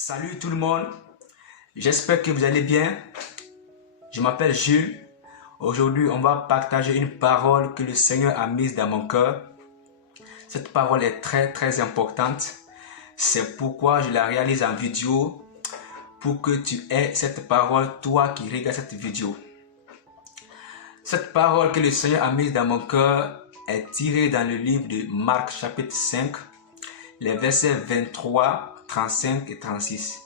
Salut tout le monde, j'espère que vous allez bien. Je m'appelle Jules. Aujourd'hui, on va partager une parole que le Seigneur a mise dans mon cœur. Cette parole est très importante. C'est pourquoi je la réalise en vidéo pour que tu aies cette parole, toi qui regardes cette vidéo. Cette parole que le Seigneur a mise dans mon cœur est tirée dans le livre de Marc chapitre 5, les versets 23, 35 et 36.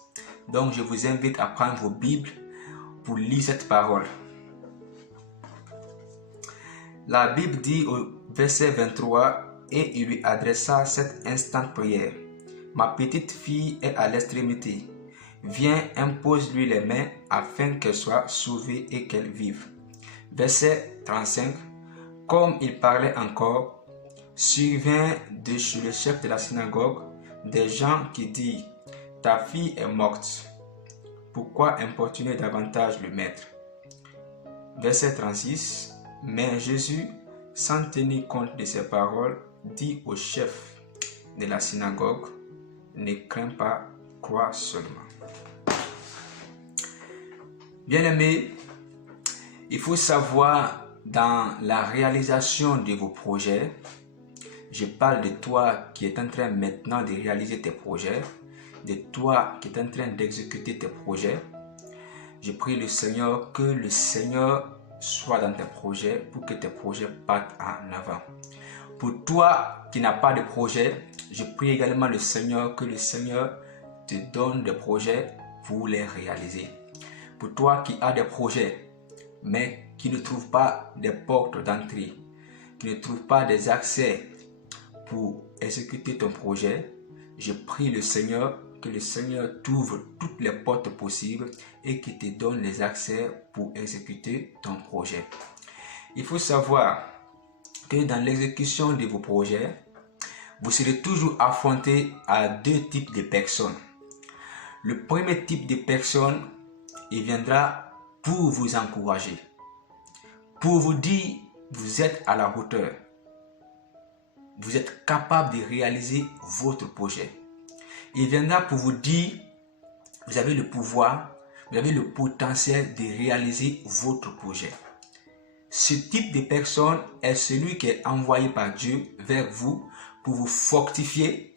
Donc je vous invite à prendre vos Bibles pour lire cette parole. La Bible dit au verset 23, et il lui adressa cette instante prière. Ma petite fille est à l'extrémité. Viens, impose-lui les mains afin qu'elle soit sauvée et qu'elle vive. Verset 35. Comme il parlait encore, survint de chez le chef de la synagogue des gens qui disent, ta fille est morte. Pourquoi importuner davantage le maître? Verset 36. Mais Jésus, sans tenir compte de ces paroles, dit au chef de la synagogue, ne crains pas, crois seulement. Bien-aimés, il faut savoir dans la réalisation de vos projets, je parle de toi qui es en train maintenant de réaliser tes projets, de toi qui es en train d'exécuter tes projets. Je prie le Seigneur que le Seigneur soit dans tes projets pour que tes projets partent en avant. Pour toi qui n'as pas de projet, je prie également le Seigneur que le Seigneur te donne des projets pour les réaliser. Pour toi qui as des projets, mais qui ne trouve pas des portes d'entrée, qui ne trouve pas des accès pour exécuter ton projet, je prie le Seigneur que le Seigneur t'ouvre toutes les portes possibles et qu'il te donne les accès pour exécuter ton projet. Il faut savoir que dans l'exécution de vos projets, vous serez toujours affronté à deux types de personnes. Le premier type de personne, il viendra pour vous encourager, pour vous dire vous êtes à la hauteur, vous êtes capable de réaliser votre projet. Il viendra pour vous dire vous avez le pouvoir, vous avez le potentiel de réaliser votre projet. Ce type de personne est celui qui est envoyé par Dieu vers vous pour vous fortifier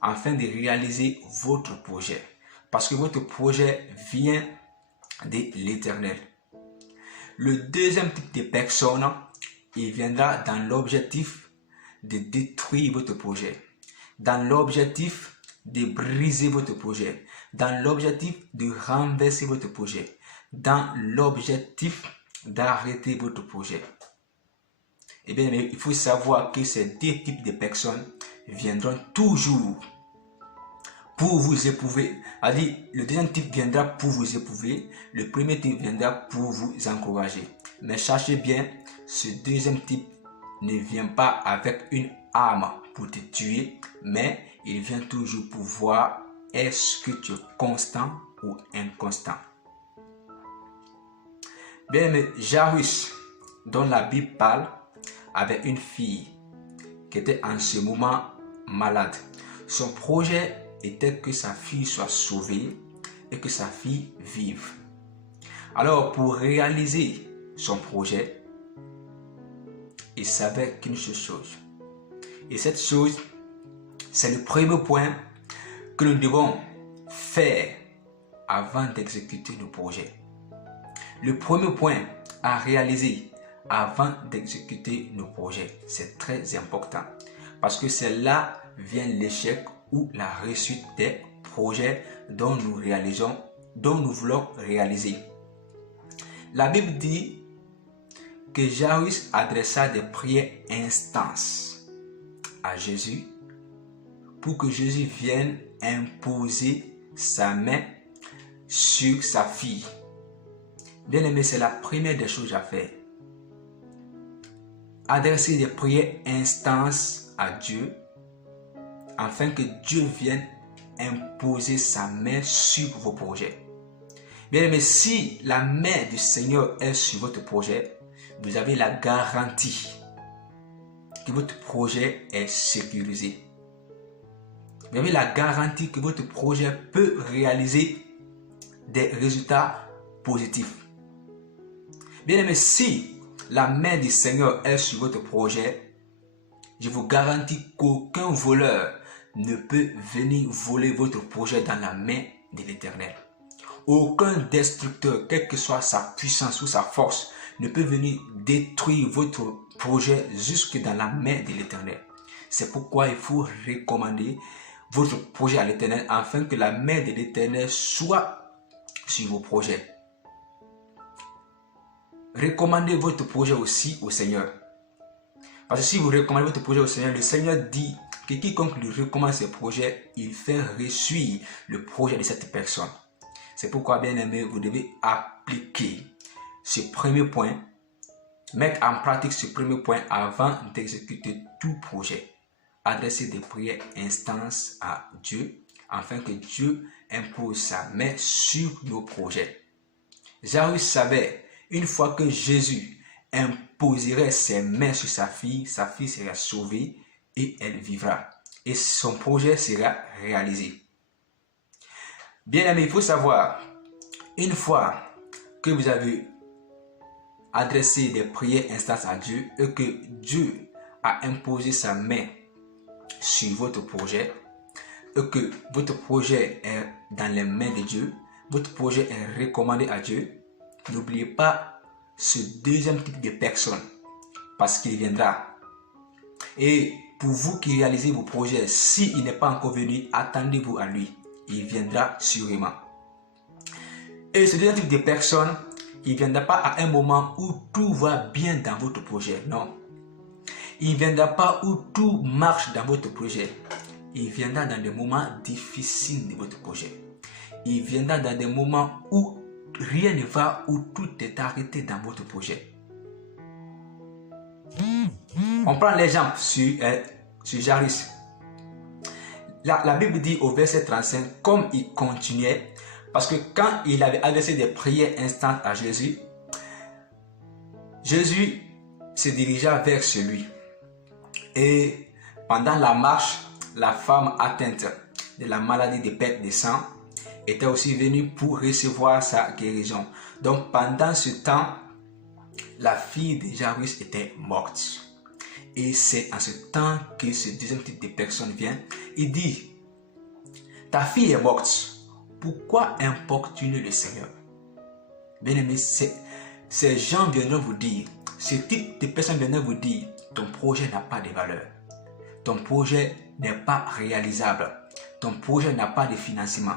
afin de réaliser votre projet. Parce que votre projet vient de l'Éternel. Le deuxième type de personne, il viendra dans l'objectif de détruire votre projet, dans l'objectif de briser votre projet, dans l'objectif de renverser votre projet, dans l'objectif d'arrêter votre projet. Eh bien, il faut savoir que ces deux types de personnes viendront toujours pour vous éprouver. Le deuxième type viendra pour vous éprouver, le premier type viendra pour vous encourager. Mais sachez bien, ce deuxième type ne vient pas avec une arme pour te tuer, mais il vient toujours pour voir est-ce que tu es constant ou inconstant. Bien, mais Jairus, dont la Bible parle, avait une fille qui était en ce moment malade. Son projet était que sa fille soit sauvée et que sa fille vive. Alors, pour réaliser son projet, il savait qu'une seule chose. Et cette chose, c'est le premier point que nous devons faire avant d'exécuter nos projets. Le premier point à réaliser avant d'exécuter nos projets, c'est très important. Parce que c'est là vient l'échec ou la réussite des projets dont nous voulons réaliser. La Bible dit que Jairus adressa des prières instances à Jésus pour que Jésus vienne imposer sa main sur sa fille. Bien aimé, c'est la première des choses à faire. Adresser des prières instances à Dieu afin que Dieu vienne imposer sa main sur vos projets. Bien aimé, si la main du Seigneur est sur votre projet, vous avez la garantie que votre projet est sécurisé. Vous avez la garantie que votre projet peut réaliser des résultats positifs. Bien aimé, si la main du Seigneur est sur votre projet, je vous garantis qu'aucun voleur ne peut venir voler votre projet dans la main de l'Éternel. Aucun destructeur, quelle que soit sa puissance ou sa force, ne peut venir détruire votre projet jusque dans la main de l'Éternel. C'est pourquoi il faut recommander votre projet à l'Éternel afin que la main de l'Éternel soit sur vos projets. Recommandez votre projet aussi au Seigneur. Parce que si vous recommandez votre projet au Seigneur, le Seigneur dit que quiconque lui recommande ses projets, il fait réussir le projet de cette personne. C'est pourquoi, bien aimé, vous devez appliquer ce premier point, mettre en pratique ce premier point avant d'exécuter tout projet. Adresser des prières instances à Dieu afin que Dieu impose sa main sur nos projets. Jairus savait, une fois que Jésus imposerait ses mains sur sa fille sera sauvée et elle vivra. Et son projet sera réalisé. Bien aimé, il faut savoir, une fois que vous avez adressé des prières instances à Dieu et que Dieu a imposé sa main sur votre projet et que votre projet est dans les mains de Dieu, votre projet est recommandé à Dieu, n'oubliez pas ce deuxième type de personne parce qu'il viendra. Et pour vous qui réalisez vos projets, s'il n'est pas encore venu, attendez-vous à lui. Il viendra sûrement. Et ce deuxième type de personne, il ne viendra pas à un moment où tout va bien dans votre projet. Non. Il ne viendra pas où tout marche dans votre projet. Il viendra dans des moments difficiles de votre projet. Il viendra dans des moments où rien ne va, où tout est arrêté dans votre projet. On prend l'exemple sur Jairus. La Bible dit au verset 35, comme il continuait, parce que quand il avait adressé des prières instantes à Jésus, Jésus se dirigea vers celui. Et pendant la marche, la femme atteinte de la maladie de perte de sang était aussi venue pour recevoir sa guérison. Donc pendant ce temps, la fille de Jairus était morte. Et c'est en ce temps que ce deuxième type de personne vient. Il dit, ta fille est morte. Pourquoi importuner le Seigneur? Bien aimé, ces gens viendront vous dire, ce type de personnes viendront vous dire, ton projet n'a pas de valeur. Ton projet n'est pas réalisable. Ton projet n'a pas de financement.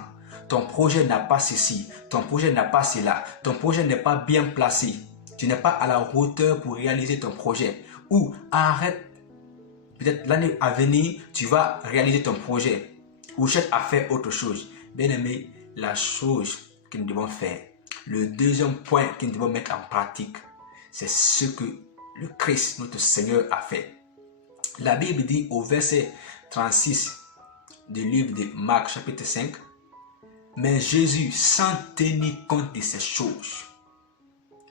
Ton projet n'a pas ceci. Ton projet n'a pas cela. Ton projet n'est pas bien placé. Tu n'es pas à la hauteur pour réaliser ton projet. Ou arrête, peut-être l'année à venir, tu vas réaliser ton projet. Ou cherche à faire autre chose. Bien aimé, la chose que nous devons faire, le deuxième point que nous devons mettre en pratique, c'est ce que le Christ, notre Seigneur, a fait. La Bible dit au verset 36 du livre de Marc chapitre 5, mais Jésus, sans tenir compte de ces choses,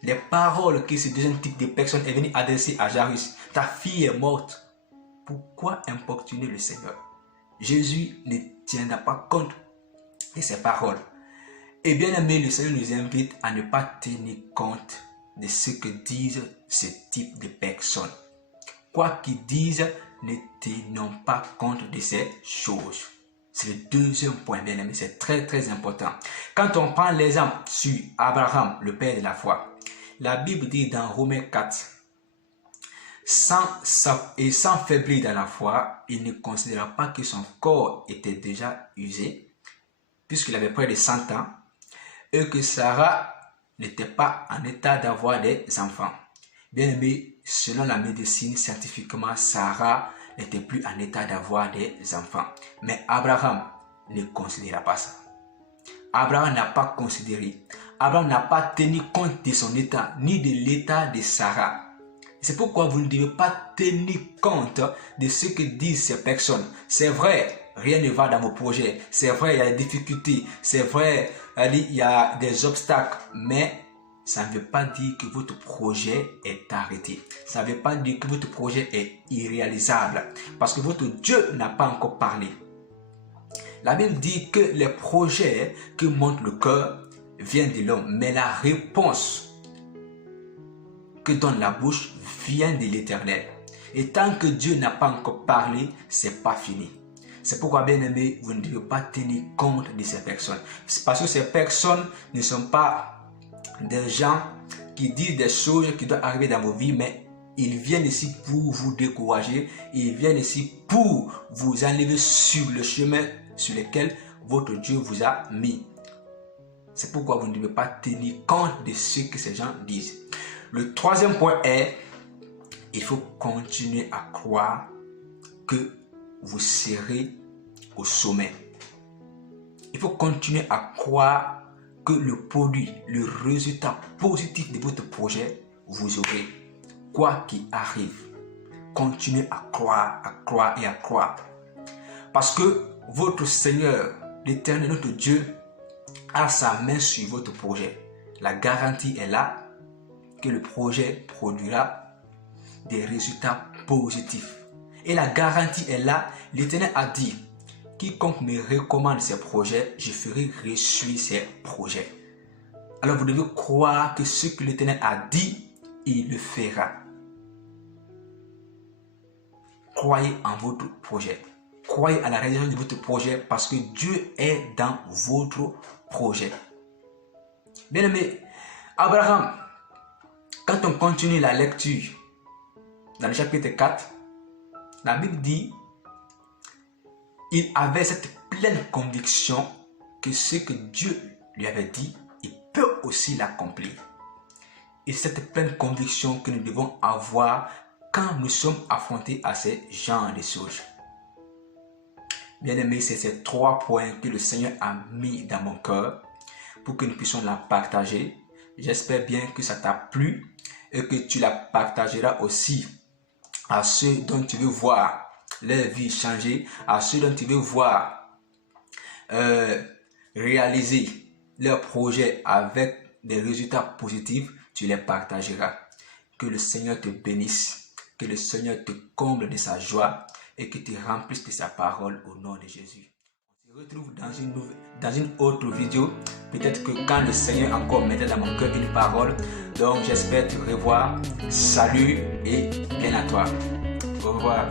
les paroles que ce deuxième type de personne est venu adresser à Jairus, ta fille est morte, pourquoi importuner le Seigneur? Jésus ne tiendra pas compte de ces paroles. Et bien aimé, le Seigneur nous invite à ne pas tenir compte de ce que disent ce type de personnes. Quoi qu'ils disent, ne tenons pas compte de ces choses. C'est le deuxième point, bien aimé, c'est très très important. Quand on prend l'exemple sur Abraham, le père de la foi, la Bible dit dans Romains 4, sans faiblir dans la foi, il ne considéra pas que son corps était déjà usé, puisqu'il avait près de 100 ans, et que Sarah n'était pas en état d'avoir des enfants. Bien aimé, selon la médecine, scientifiquement, Sarah n'était plus en état d'avoir des enfants. Mais Abraham ne considéra pas ça. Abraham n'a pas considéré. Abraham n'a pas tenu compte de son état, ni de l'état de Sarah. C'est pourquoi vous ne devez pas tenir compte de ce que disent ces personnes. C'est vrai, rien ne va dans vos projets. C'est vrai, il y a des difficultés. C'est vrai, il y a des obstacles. Mais ça ne veut pas dire que votre projet est arrêté. Ça ne veut pas dire que votre projet est irréalisable. Parce que votre Dieu n'a pas encore parlé. La Bible dit que les projets que montre le cœur viennent de l'homme, mais la réponse que donne la bouche vient de l'Éternel. Et tant que Dieu n'a pas encore parlé, c'est pas fini. C'est pourquoi, bien aimé, vous ne devez pas tenir compte de ces personnes. C'est parce que ces personnes ne sont pas des gens qui disent des choses qui doivent arriver dans vos vies, mais ils viennent ici pour vous décourager. Ils viennent ici pour vous enlever sur le chemin sur lequel votre Dieu vous a mis. C'est pourquoi vous ne devez pas tenir compte de ce que ces gens disent. Le troisième point est, il faut continuer à croire que vous serez au sommet. Il faut continuer à croire que le produit, le résultat positif de votre projet, vous aurez. Quoi qu'il arrive, continuez à croire et à croire. Parce que votre Seigneur, l'Éternel, notre Dieu, a sa main sur votre projet. La garantie est là que le projet produira des résultats positifs. Et la garantie est là. L'Éternel a dit, quiconque me recommande ses projets, je ferai réussir ses projets. Alors vous devez croire que ce que l'Éternel a dit, il le fera. Croyez en votre projet. Croyez à la réalisation de votre projet parce que Dieu est dans votre projet. Bien aimé, Abraham, quand on continue la lecture dans le chapitre 4, la Bible dit, il avait cette pleine conviction que ce que Dieu lui avait dit, il peut aussi l'accomplir. Et cette pleine conviction que nous devons avoir quand nous sommes affrontés à ces genres de choses. Bien aimé, c'est ces 3 points que le Seigneur a mis dans mon cœur pour que nous puissions la partager. J'espère bien que ça t'a plu et que tu la partageras aussi à ceux dont tu veux voir leur vie changer, à ceux dont tu veux voir réaliser leurs projets avec des résultats positifs, tu les partageras. Que le Seigneur te bénisse, que le Seigneur te comble de sa joie et que tu remplisse de sa parole au nom de Jésus. On se retrouve dans une autre vidéo. Peut-être que quand le Seigneur encore mettait dans mon cœur une parole. Donc j'espère te revoir. Salut et bien à toi. Au revoir.